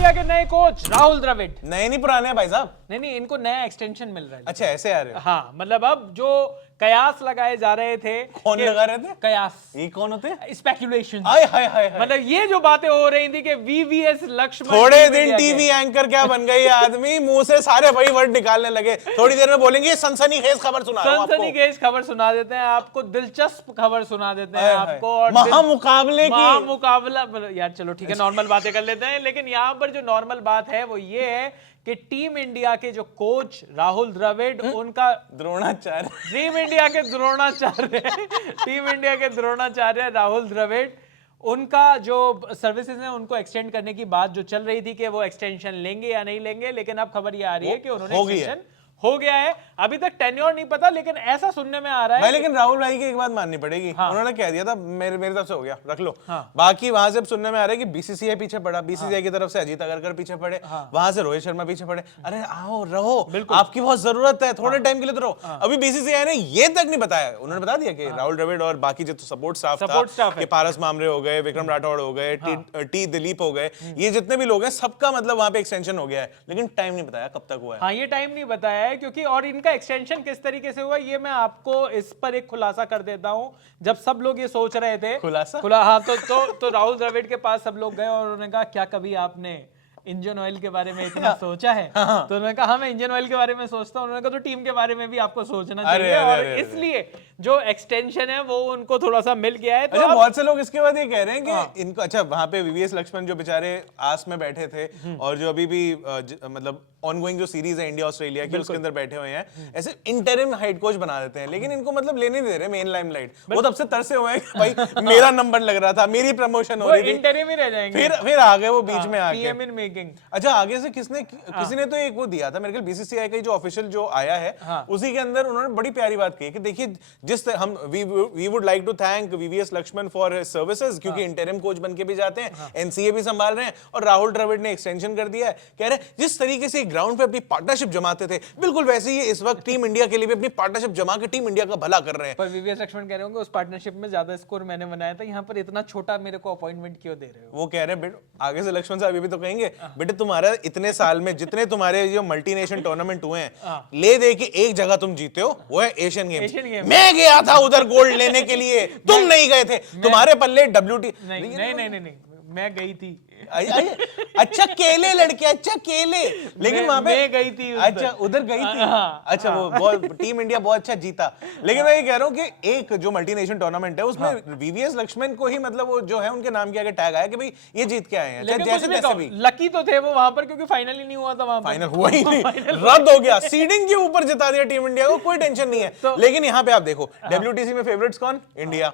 India के नए coach Rahul Dravid. नए नहीं पुराने हैं भाई साहब। नहीं, इनको नया एक्सटेंशन मिल रहा है। अच्छा ऐसे आ रहे हो। हाँ, मतलब अब जो कयास लगाए जा रहे थे। कौन लगा रहे थे? कयास। ये कौन होते हैं? स्पेकुलेशन। हाय हाय हाय। मतलब ये जो बातें हो रही थी कि वीवीएस लक्ष्मण थोड़े दिन टीवी एंकर क्या बन गई आदमी, मुंह से सारे वही वर्ड निकालने लगे। थोड़ी देर में बोलेंगे सनसनीखेज खबर सुना रहा हूं आपको। सनसनीखेज खबर सुना देते हैं आपको, दिलचस्प खबर सुना देते हैं आपको, और महामुकाबले की महामुकाबला। यार चलो ठीक है, नॉर्मल बातें कर लेते हैं। लेकिन यहाँ पर जो नॉर्मल बात है वो ये है कि टीम इंडिया के जो कोच राहुल द्रविड़, उनका द्रोणाचार्य, टीम इंडिया के द्रोणाचार्य राहुल द्रविड़, उनका जो सर्विसेज है उनको एक्सटेंड करने की बात जो चल रही थी कि वो एक्सटेंशन लेंगे या नहीं लेंगे, लेकिन अब खबर ये आ रही है कि उन्होंने एक्सटेंशन हो गया है। अभी तक टेन्योर नहीं पता, लेकिन ऐसा सुनने में आ रहा है। लेकिन राहुल भाई की एक बात माननी पड़ेगी। हाँ। उन्होंने कह दिया था मेरे तरफ से हो गया, रख लो। हाँ। बाकी वहां से सुनने में आ रहा है कि बीसीसीआई पीछे पड़ा, बीसीसीआई की तरफ से अजीत अगरकर पीछे पड़े, वहां से रोहित शर्मा पीछे पड़े। अरे आओ रहो, आपकी बहुत जरूरत है, थोड़े टाइम के लिए तो रहो। अभी बीसीसीआई ने ये तक नहीं बताया। उन्होंने बता दिया कि राहुल द्रविड़ और बाकी जो सपोर्ट स्टाफ था, पारस मामरे हो गए, विक्रम राठौड़ हो गए, टी दिलीप हो गए, ये जितने भी लोग हैं सबका मतलब वहां पे एक्सटेंशन हो गया है, लेकिन टाइम नहीं बताया कब तक हुआ है। हाँ, ये टाइम नहीं बताया है, क्योंकि और इनका एक्सटेंशन किस तरीके से हुआ ये मैं आपको इस पर एक खुलासा कर देता हूं। जब सब लोग ये सोच रहे थे हाँ, तो राहुल द्रविड़ के पास सब लोग गए और उन्होंने कहा क्या कभी आपने इंजन ऑयल के बारे में इतना सोचा है? तो उन्होंने कहा हाँ मैं इंजन ऑयल के बारे में सोचता हूँ। उन्होंने कहा तो टीम के बारे में भी आपको सोचना चाहिए। और इसलिए जो एक्सटेंशन है वो उनको थोड़ा सा मिल गया है। तो बहुत से लोग इसके बाद ये कह रहे हैं कि इनको अच्छा वहां पे वीवीएस लक्ष्मण जो बेचारे आस में बैठे थे और जो अभी भी मतलब ऑनगोइंग जो सीरीज है इंडिया ऑस्ट्रेलिया की उसके अंदर बैठे हुए हैं, ऐसे इंटरिम हेड कोच बना देते हैं, लेकिन इनको मतलब लेने नहीं दे रहे मेन लाइमलाइट। वो तब से तरसे हुए हैं भाई मेरा नंबर लग रहा था, मेरी प्रमोशन हो रही थी, इंटरिम ही रह जाएंगे। फिर आ गए वो बीच में आके पीएम इन मेकिंग। अच्छा आगे से किसी ने तो एक वो दिया था मेरे ख्याल बीसीसीआई का जो ऑफिशियल जो आया है उसी के अंदर उन्होंने बड़ी प्यारी बात कही कि देखिए जिस हम we would like to thank VVS Laxman for his services, क्योंकि इंटरिम कोच बन के भी जाते हैं, एनसीए भी संभाल रहे हैं, और राहुल द्रविड़ ने एक्सटेंशन कर दिया है। कह रहे जिस तरीके से ग्राउंड पे अपनी पार्टनरशिप जमाते थे बिल्कुल वैसे ही इस वक्त टीम इंडिया के लिए भी अपनी पार्टनरशिप जमा के टीम इंडिया का भला कर रहे हैं। पर वीवीएस लक्ष्मण कह रहे होंगे उस पार्टनरशिप में ज्यादा स्कोर मैंने बनाया था, यहाँ पर इतना छोटा मेरे को अपॉइंटमेंट क्यों दे रहे हो? वो कह रहे हैं बेटे आगे से लक्ष्मण साहब ये भी तो कहेंगे बेटे तुम्हारा इतने साल में जितने तुम्हारे जो मल्टीनेशनल टूर्नामेंट हुए हैं ले दे के एक जगह तुम जीते हो, वो है एशियन गेम्स। मैं गया था उधर गोल्ड लेने के लिए, तुम नहीं गए थे, तुम्हारे पल्ले WT नहीं मैं गई थी। अच्छा केले लड़के, अच्छा केले, लेकिन वहां पे मैं गई थी अच्छा उधर गई थी। अच्छा वो बहुत टीम इंडिया बहुत अच्छा जीता। लेकिन मैं ये कह रहा हूँ कि एक जो मल्टीनेशनल टूर्नामेंट है उसमें वीवीएस लक्ष्मण को ही मतलब वो जो है उनके नाम के आगे टैग आया कि भाई ये जीत के आए हैं, जैसे तैसे भी लकी तो थे वो वहां पर, क्योंकि फाइनल ही नहीं हुआ था। वहां फाइनल हुआ ही नहीं, रद्द हो गया, सीडिंग के ऊपर जिता दिया टीम इंडिया को, कोई टेंशन नहीं है। लेकिन यहाँ पे आप देखो WTC में फेवरेट्स कौन? इंडिया।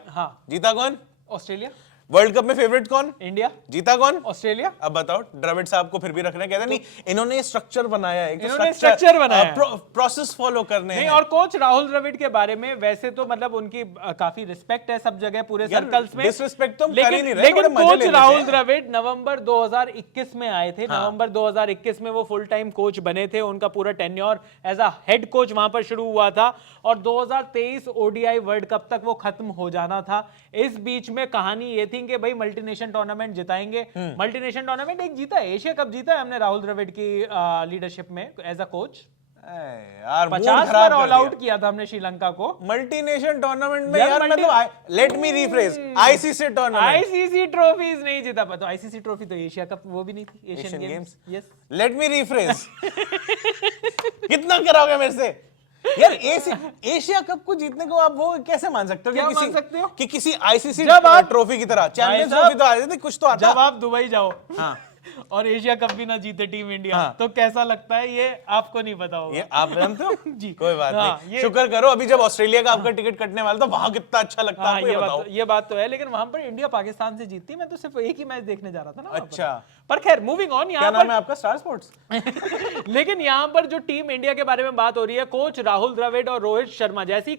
जीता कौन? ऑस्ट्रेलिया। वर्ल्ड कप में फेवरेट कौन? इंडिया। जीता कौन? ऑस्ट्रेलिया। अब बताओ द्रविड़ साहब को फिर भी रखना कहते नहीं, इन्होंने स्ट्रक्चर बनाया है, इन्होंने स्ट्रक्चर बनाया, प्रोसेस फॉलो करने हैं। और कोच राहुल द्रविड़ के बारे में वैसे तो मतलब उनकी काफी रिस्पेक्ट है सब जगह पूरे सर्कल्स में। डिसरिस्पेक्ट तो कर ही नहीं रहे, लेकिन कोच राहुल द्रविड़ नवंबर 2021 में आए थे। नवंबर 2021 में वो फुल टाइम कोच बने थे। उनका पूरा tenure as a head coach वहां पर शुरू हुआ था और 2023 ओडीआई वर्ल्ड कप तक वो खत्म हो जाना था। इस बीच में कहानी ये थी कि भाई मल्टीनेशनल टूर्नामेंट जिताएंगे। मल्टीनेशनल टूर्नामेंट एक जीता है, एशिया कप जीता है हमने राहुल द्रविड़ की लीडरशिप में एज अ कोच। यार 50 बार ऑल आउट किया था हमने श्रीलंका को मल्टीनेशनल टूर्नामेंट में। यार मतलब let me rephrase, ICC tournament, ICC trophies नहीं जीता। पता आईसीसी ट्रॉफी तो एशिया कप वो भी नहीं थी, Asian games. Yes, let me rephrase. कितना कराओगे मेरे से यार? एशिया कप को जीतने को आप वो कैसे मान सकते हो कि किसी आईसीसी ट्रॉफी की तरह चैंपियंस ट्रॉफी तो आ जाती, कुछ तो आता। जब आप दुबई जाओ और एशिया कप भी ना जीते टीम इंडिया तो कैसा लगता है ये आपको नहीं पता होगा। ये आप जानते हो? जी कोई बात नहीं, शुक्र करो अभी जब ऑस्ट्रेलिया का आपका टिकट कटने वाला था वहां कितना अच्छा लगता है। ये बात तो है, लेकिन वहां पर इंडिया पाकिस्तान से जीतती। मैं तो सिर्फ एक ही मैच देखने जा रहा था ना। अच्छा, पर खैर मूविंग ऑन। क्या नाम है आपका? Star sports. लेकिन यहाँ पर जो टीम इंडिया के बारे में बात हो रही है, कोच राहुल द्रविड़ और रोहित शर्मा जैसे ही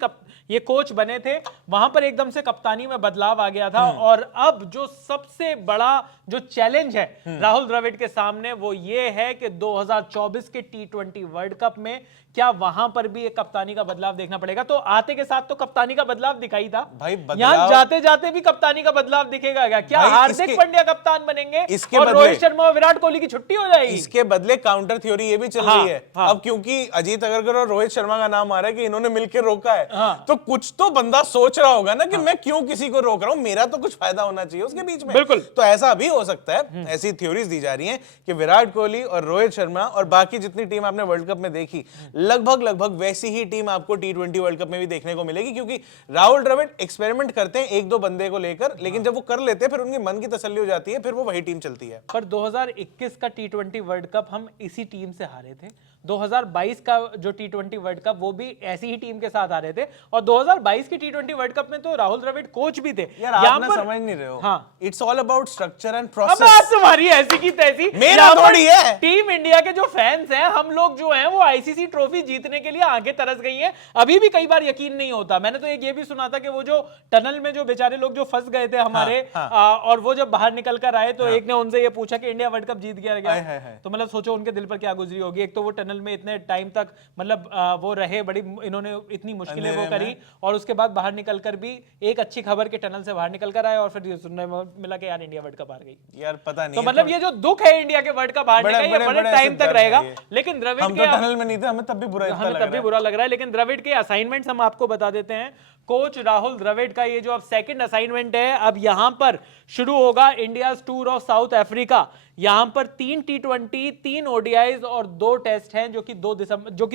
ये कोच बने थे वहां पर एकदम से कप्तानी में बदलाव आ गया था। और अब जो सबसे बड़ा जो चैलेंज है राहुल द्रविड़ के सामने वो ये है कि 2024 के T20 वर्ल्ड कप में क्या वहां पर भी एक कप्तानी का बदलाव देखना पड़ेगा। तो आते के साथ तो कप्तानी का बदलाव दिखाई था भाई, यहाँ जाते जाते भी कप्तानी का बदलाव दिखेगा क्या? हार्दिक पांड्या कप्तान बनेंगे और रोहित रोहित शर्मा और विराट कोहली की छुट्टी हो जाएगी। इसके बदले काउंटर थ्योरी ये भी चल रही है अब, क्योंकि अजीत अगरकर और रोहित शर्मा का नाम आ रहा है कि इन्होंने मिलकर रोका है, तो कुछ तो बंदा सोच रहा होगा ना कि मैं क्यों किसी को रोक रहा हूं, मेरा तो कुछ फायदा होना चाहिए उसके बीच में। बिल्कुल। तो ऐसा भी हो सकता है, ऐसी थ्योरीज दी जा रही हैं कि विराट कोहली और रोहित शर्मा और बाकी जितनी टीम आपने वर्ल्ड कप में देखी, लगभग वैसी ही टीम आपको T20 वर्ल्ड कप में भी देखने को मिलेगी, क्योंकि राहुल द्रविड़ एक्सपेरिमेंट करते हैं एक दो बंदे को लेकर, लेकिन जब वो कर लेते हैं फिर उनके मन की तसल्ली हो जाती है, फिर वो वही टीम चलती है। पर 2021 का T20 वर्ल्ड कप हम इसी टीम से हारे थे, 2022 का जो T20 वर्ल्ड कप वो भी ऐसी ही टीम के साथ आ रहे थे, और 2022 की T20 वर्ल्ड कप में तो राहुल द्रविड़ कोच भी थे। यार आप ना समझ नहीं रहे हो, हाँ, it's all about structure and अब प्रोसेस। बात तुम्हारी ऐसी की तैसी, मेरा थोड़ी है। टीम इंडिया के जो फैंस हैं, हम लोग जो हैं वो आईसीसी ट्रॉफी जीतने के लिए आगे तरस गई हैं। अभी भी कई बार यकीन नहीं होता। मैंने तो एक ये भी सुना था कि वो जो टनल में जो बेचारे लोग जो फंस गए थे हमारे, और वो जब बाहर निकल कर आए तो एक ने उनसे ये पूछा कि इंडिया वर्ल्ड कप जीत गया। तो मतलब सोचो उनके दिल पर क्या गुजरी होगी। एक तो वो टनल में इतने टाइम तक मतलब वो रहे, बड़ी इन्होंने इतनी मुश्किलें वो करी, और उसके बाद बाहर निकलकर भी एक अच्छी खबर के टनल से बाहर निकल कर आए और फिर ये सुनने में मिला कि यार इंडिया वर्ल्ड कप हार गई। यार पता नहीं, तो मतलब ये जो दुख है इंडिया के वर्ल्ड कप हारने का, ये बड़े टाइम तक रहेगा। लेकिन द्रविड़ हम तो टनल में नहीं थे, हमें तब भी बुरा लग रहा है। लेकिन द्रविड़ के असाइनमेंट्स हम आपको बता देते हैं। कोच राहुल द्रविड़ का ये जो अब सेकंड असाइनमेंट है, अब यहां पर शुरू होगा India tour of south Africa. यहां पर 3 T20, 3 ODIs और 2 टेस्ट हैं जो कि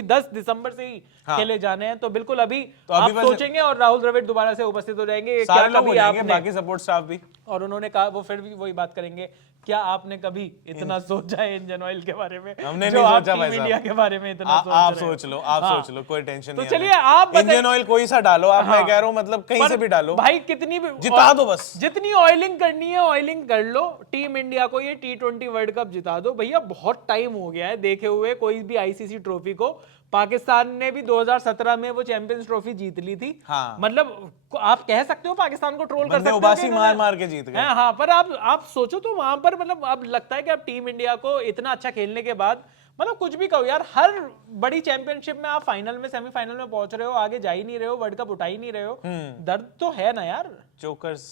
10 दिसंबर से ही खेले जाने हैं। तो बिल्कुल अभी तो आप सोचेंगे और राहुल द्रविड़ दोबारा से उपस्थित हो जाएंगे। क्या कभी आपने, बाकी सपोर्ट स्टाफ भी, और उन्होंने कहा वो फिर भी वही बात करेंगे, क्या आपने कभी इतना सोचा है इंजन ऑयल के बारे में? हमने नहीं सोचा भाई साहब, इंडिया के बारे में इतना आप सोच लो, आप सोच लो, कोई टेंशन नहीं। तो चलिए आप इंजन ऑयल कोई सा डालो आप, मैं कह रहा हूं मतलब कहीं से भी डालो भाई, कितनी भी जिता दो, बस जितनी ऑयलिंग करनी है ऑयलिंग कर लो। टीम इंडिया को ये T20 वर्ल्ड कप जिता दो भैया। बहुत टाइम हो गया है देखे हुए कोई भी आईसीसी ट्रॉफी को। पाकिस्तान ने भी 2017 में वो चैंपियंस ट्रॉफी जीत ली थी। मतलब आप कह सकते हो पाकिस्तान को ट्रोल कर सकते हो, उबासी मार के जीत गए। हाँ, पर आप सोचो तो वहां पर मतलब अब लगता है कि अब टीम इंडिया को इतना अच्छा खेलने के बाद, मतलब कुछ भी कहो यार, हर बड़ी चैंपियनशिप में आप फाइनल में सेमीफाइनल में पहुंच रहे हो, आगे जा ही नहीं रहे हो, वर्ल्ड कप उठा ही नहीं रहे हो। दर्द तो है ना यार। चोकर्स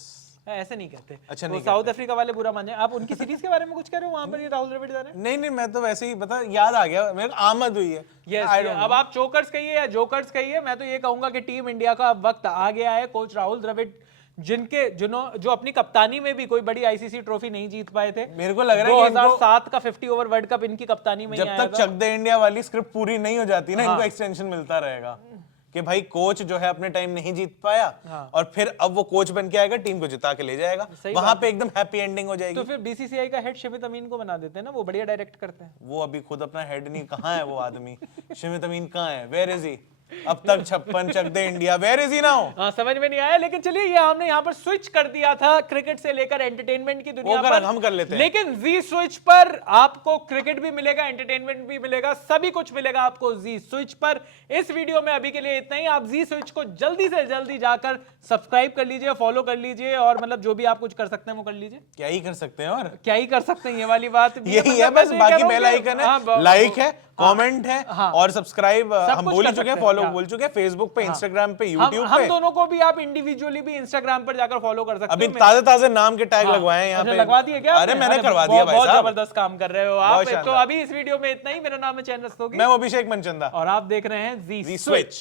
ऐसे नहीं कहते। अच्छा, तो साउथ अफ्रीका वाले बुरा मान जाए। आप उनकी सीरीज के बारे में कुछ कह रहे हो वहां पर, ये राहुल द्रविड़ जा रहे हैं? नहीं, मैं तो वैसे ही बता, याद आ गया मेरे को, आमद हुई है। अब आप चोकर्स कहिए या जोकर्स कहिए, मैं तो ये कहूंगा कि टीम इंडिया का वक्त आ गया है। कोच राहुल द्रविड़ जो अपनी कप्तानी में भी कोई बड़ी आईसीसी ट्रॉफी नहीं जीत पाए थे। मेरे को लग रहा है 2007 का 50 ओवर वर्ल्ड कप इनकी कप्तानी में जब तक चक दे इंडिया वाली स्क्रिप्ट पूरी नहीं हो जाती ना, इनको एक्सटेंशन मिलता रहेगा कि भाई कोच जो है अपने टाइम नहीं जीत पाया, और फिर अब वो कोच बन के आएगा, टीम को जिता के ले जाएगा, वहां पे एकदम हैप्पी एंडिंग हो जाएगी। तो फिर बीसीसीआई का हेड शिमित अमीन को बना देते हैं ना, वो बढ़िया डायरेक्ट करते हैं। वो अभी खुद अपना हेड नहीं, कहाँ है वो आदमी? शिमित अमीन कहाँ है? Where is he? अब तक 56 Chak De India, where is he now? हाँ, समझ में नहीं आया। लेकिन चलिए, ये हमने यहाँ पर स्विच कर दिया था क्रिकेट से लेकर एंटरटेनमेंट की दुनिया पर। हम कर लेते हैं। लेकिन जी स्विच पर आपको क्रिकेट भी मिलेगा, एंटरटेनमेंट भी मिलेगा, सभी कुछ मिलेगा आपको जी स्विच पर। इस वीडियो में अभी के लिए इतना ही। आप जी स्विच को जल्दी से जल्दी जाकर सब्सक्राइब कर लीजिए, फॉलो कर लीजिए, और मतलब जो भी आप कुछ कर सकते हैं वो कर लीजिए। क्या ही कर सकते हैं, और क्या ही कर सकते हैं, ये वाली बात यही है बस। बाकी बेल आइकन है, लाइक है, कमेंट है, और सब्सक्राइब हम बोल ही चुके हैं, फॉलो बोल चुके हैं, फेसबुक पे, इंस्टाग्राम पे, यूट्यूब पे। हम दोनों को भी आप इंडिविजुअली भी इंस्टाग्राम पर जाकर फॉलो कर सकते हैं। अभी ताजे नाम के टैग लगवाए हैं यहाँ पे। लगवा दिए क्या? अरे मैंने करवा दिया भाई साहब। बहुत जबरदस्त काम कर रहे हो आप। तो अभी इस वीडियो में इतना ही। मेरा नाम है चैन रस्तोगी, मैं अभिषेक मनचंदा, और आप देख रहे हैं जी स्विच।